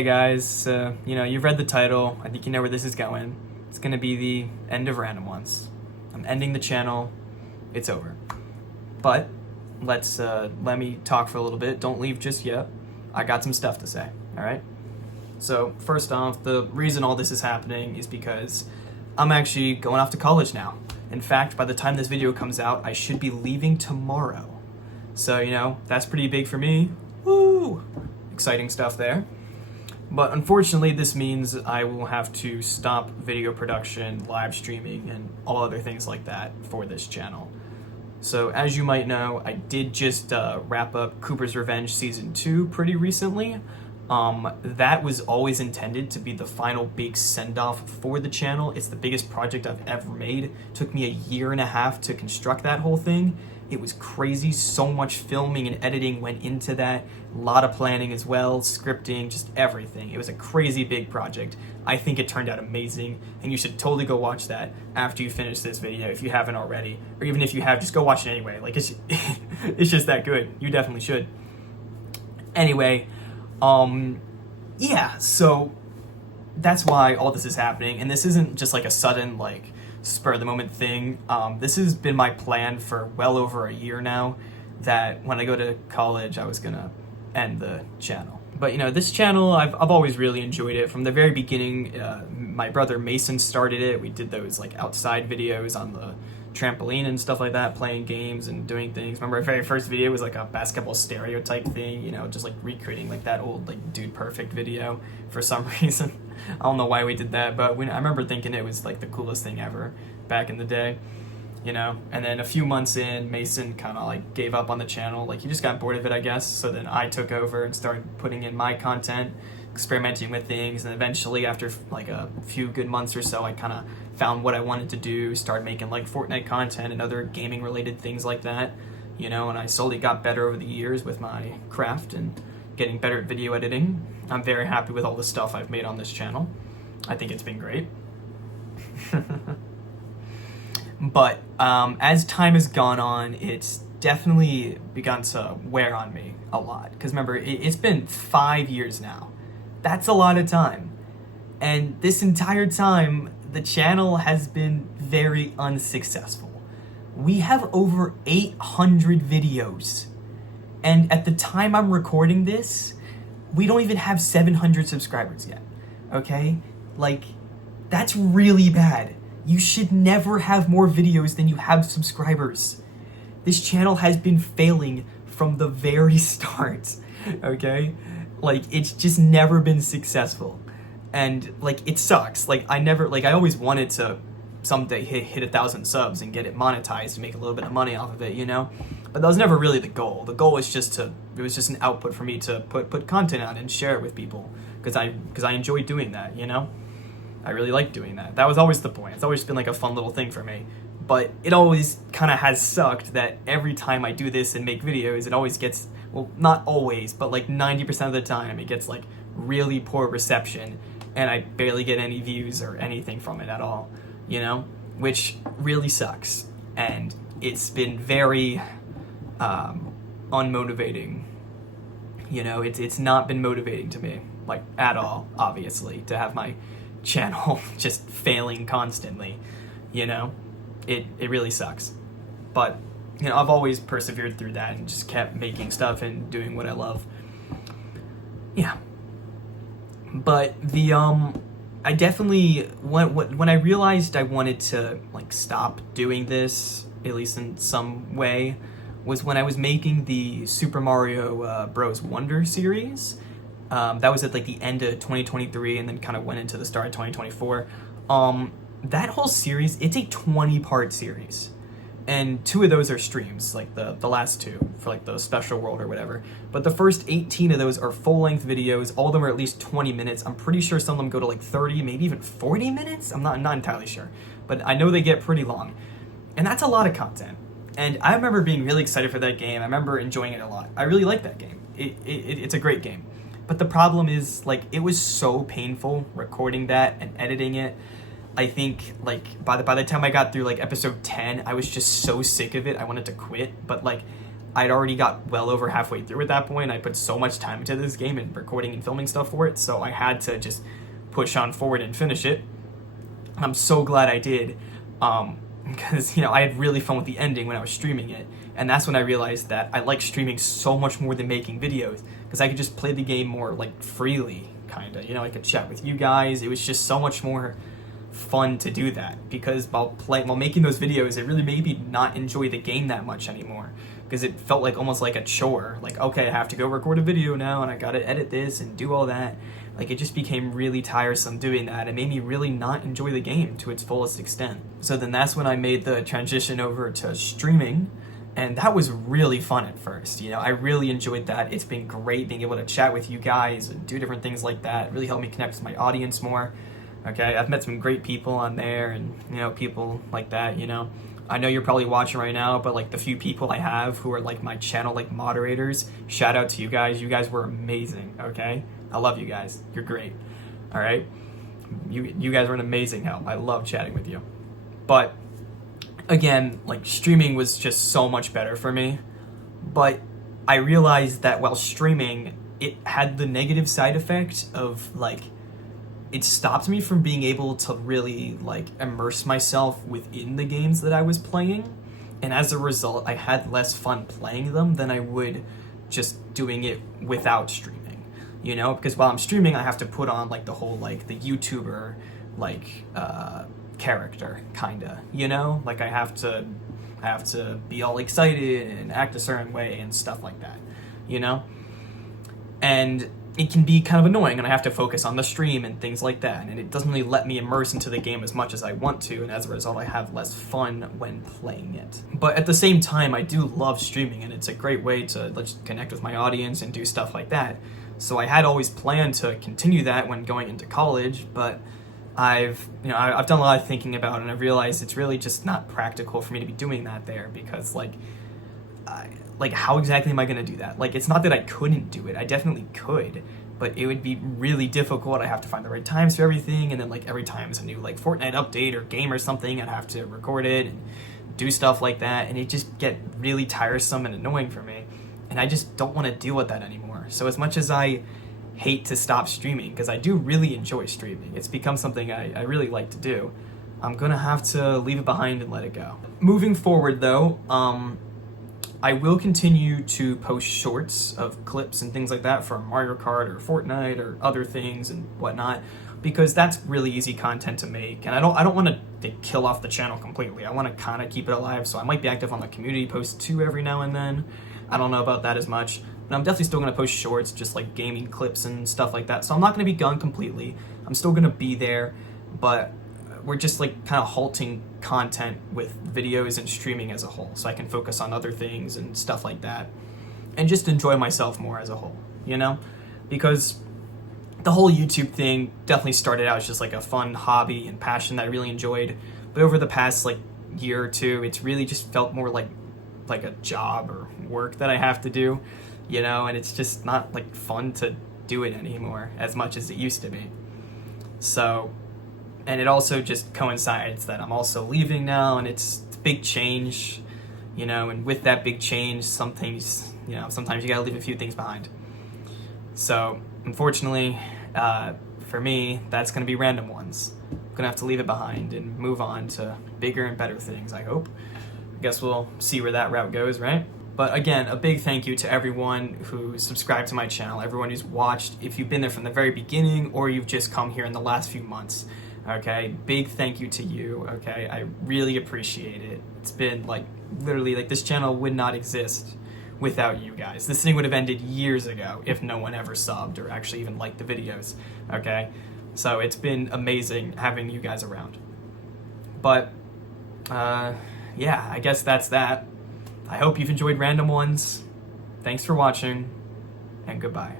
Hey guys, you've read the title. I think you know where this is going. It's gonna be the end of Random Ones. I'm ending the channel. It's over. But let me talk for a little bit. Don't leave just yet. I got some stuff to say. All right. So first off, the reason all this is happening is because I'm actually going off to college now. In fact, by the time this video comes out, I should be leaving tomorrow. So that's pretty big for me. Woo! Exciting stuff there. But unfortunately, this means I will have to stop video production, live streaming, and all other things like that for this channel. So as you might know, I did just wrap up Cooper's Revenge Season 2 pretty recently. That was always intended to be the final big send-off for the channel. It's the biggest project I've ever made. It took me 1.5 years to construct that whole thing. It was crazy. So much filming and editing went into that. A lot of planning as well, scripting, just everything. It was a crazy big project. I think it turned out amazing, and you should totally go watch that after you finish this video if you haven't already. Or even if you have, just go watch it anyway. Like, it's just that good. You definitely should. Anyway, yeah, so that's why all this is happening, and this isn't just like a sudden, like, spur of the moment thing. This has been my plan for well over 1 year now, that when I go to college I was gonna end the channel. But this channel, I've always really enjoyed it from the very beginning. My brother Mason started it. We did those like outside videos on the trampoline and stuff like that, playing games and doing things. Remember our very first video was like a basketball stereotype thing, just like recreating like that old like Dude Perfect video for some reason. I don't know why we did that, but I remember thinking it was like the coolest thing ever back in the day, and then a few months in, Mason kind of like gave up on the channel. Like, he just got bored of it, I guess. So then I took over and started putting in my content, experimenting with things, and eventually after like a few good months or so, I kind of found what I wanted to do, started making like Fortnite content and other gaming related things like that, and I slowly got better over the years with my craft and getting better at video editing. I'm very happy with all the stuff I've made on this channel. I think it's been great. But as time has gone on, it's definitely begun to wear on me a lot. Because remember, it's been 5 years now. That's a lot of time. And this entire time, the channel has been very unsuccessful. We have over 800 videos. And at the time I'm recording this, we don't even have 700 subscribers yet. Okay? Like, that's really bad. You should never have more videos than you have subscribers. This channel has been failing from the very start. Okay? Like, it's just never been successful. And like, it sucks. Like, I always wanted to someday hit 1,000 subs and get it monetized and make a little bit of money off of it, But that was never really the goal. The goal was just an output for me to put content out and share it with people, because I enjoy doing that, I really like doing that. That was always the point. It's always been like a fun little thing for me. But it always kind of has sucked that every time I do this and make videos, it always gets, well, not always, but like 90% of the time, it gets like really poor reception, and I barely get any views or anything from it at all, which really sucks. And it's been very unmotivating. It's not been motivating to me, like, at all, obviously, to have my channel just failing constantly. It really sucks. But I've always persevered through that and just kept making stuff and doing what I love. Yeah. But I definitely, when I realized I wanted to like stop doing this, at least in some way, was when I was making the Super Mario Bros. Wonder series. That was at like the end of 2023 and then kind of went into the start of 2024. That whole series, it's a 20-part series. And 2 of those are streams, like the last 2 for like the special world or whatever. But the first 18 of those are full-length videos. All of them are at least 20 minutes. I'm pretty sure some of them go to like 30, maybe even 40 minutes. I'm not entirely sure. But I know they get pretty long. And that's a lot of content. And I remember being really excited for that game. I remember enjoying it a lot. I really like that game. It's a great game. But the problem is, like, it was so painful recording that and editing it. I think, like, by the time I got through, like, episode 10, I was just so sick of it, I wanted to quit. But, like, I'd already got well over halfway through at that point. I put so much time into this game and recording and filming stuff for it, so I had to just push on forward and finish it. I'm so glad I did, because I had really fun with the ending when I was streaming it, and that's when I realized that I like streaming so much more than making videos, because I could just play the game more like freely, kind of. I could chat with you guys. It was just so much more fun to do that, because while making those videos, it really made me not enjoy the game that much anymore, because it felt like almost like a chore. Like, okay, I have to go record a video now, and I gotta edit this and do all that. Like, it just became really tiresome doing that. It made me really not enjoy the game to its fullest extent. So then that's when I made the transition over to streaming, and that was really fun at first. I really enjoyed that. It's been great being able to chat with you guys and do different things like that. It really helped me connect with my audience more. Okay, I've met some great people on there, and people like that. I know you're probably watching right now, but like the few people I have who are like my channel like moderators, shout out to you guys. You guys were amazing. Okay, I love you guys. You're great. All right, you guys were an amazing help. I love chatting with you. But again, like, streaming was just so much better for me. But I realized that while streaming, it had the negative side effect of like, it stopped me from being able to really like immerse myself within the games that I was playing, and as a result I had less fun playing them than I would just doing it without streaming, because while I'm streaming I have to put on like the whole like the YouTuber like character kinda, like I have to be all excited and act a certain way and stuff like that, and it can be kind of annoying, and I have to focus on the stream and things like that, and it doesn't really let me immerse into the game as much as I want to, and as a result I have less fun when playing it. But at the same time, I do love streaming, and it's a great way to just connect with my audience and do stuff like that. So I had always planned to continue that when going into college, but I've done a lot of thinking about it, and I've realized it's really just not practical for me to be doing that there, because how exactly am I going to do that? Like, it's not that I couldn't do it. I definitely could, but it would be really difficult. I have to find the right times for everything, and then like every time there's a new like Fortnite update or game or something, I'd have to record it and do stuff like that, and it just get really tiresome and annoying for me, and I just don't want to deal with that anymore. So as much as I hate to stop streaming, because I do really enjoy streaming, it's become something I really like to do, I'm gonna have to leave it behind and let it go. Moving forward though, I will continue to post shorts of clips and things like that from Mario Kart or Fortnite or other things and whatnot, because that's really easy content to make, and I don't want to kill off the channel completely. I want to kind of keep it alive, so I might be active on the community posts too every now and then. I don't know about that as much, but I'm definitely still going to post shorts, just like gaming clips and stuff like that. So I'm not going to be gone completely. I'm still going to be there, but we're just like kind of halting content with videos and streaming as a whole, so I can focus on other things and stuff like that and just enjoy myself more as a whole, because the whole YouTube thing definitely started out as just like a fun hobby and passion that I really enjoyed, but over the past like year or two, it's really just felt more like a job or work that I have to do, and it's just not like fun to do it anymore as much as it used to be. So, and it also just coincides that I'm also leaving now, and it's a big change, and with that big change, some things, sometimes you gotta leave a few things behind. So, unfortunately, for me, that's gonna be Random Ones. I'm gonna have to leave it behind and move on to bigger and better things, I hope. I guess we'll see where that route goes, right? But again, a big thank you to everyone who's subscribed to my channel, everyone who's watched, if you've been there from the very beginning or you've just come here in the last few months. Okay, big thank you to you. Okay, I really appreciate it. It's been like literally like this channel would not exist without you guys. This thing would have ended years ago if no one ever subbed or actually even liked the videos. Okay, so it's been amazing having you guys around. But yeah, I guess that's that. I hope you've enjoyed Random Ones. Thanks for watching, and goodbye.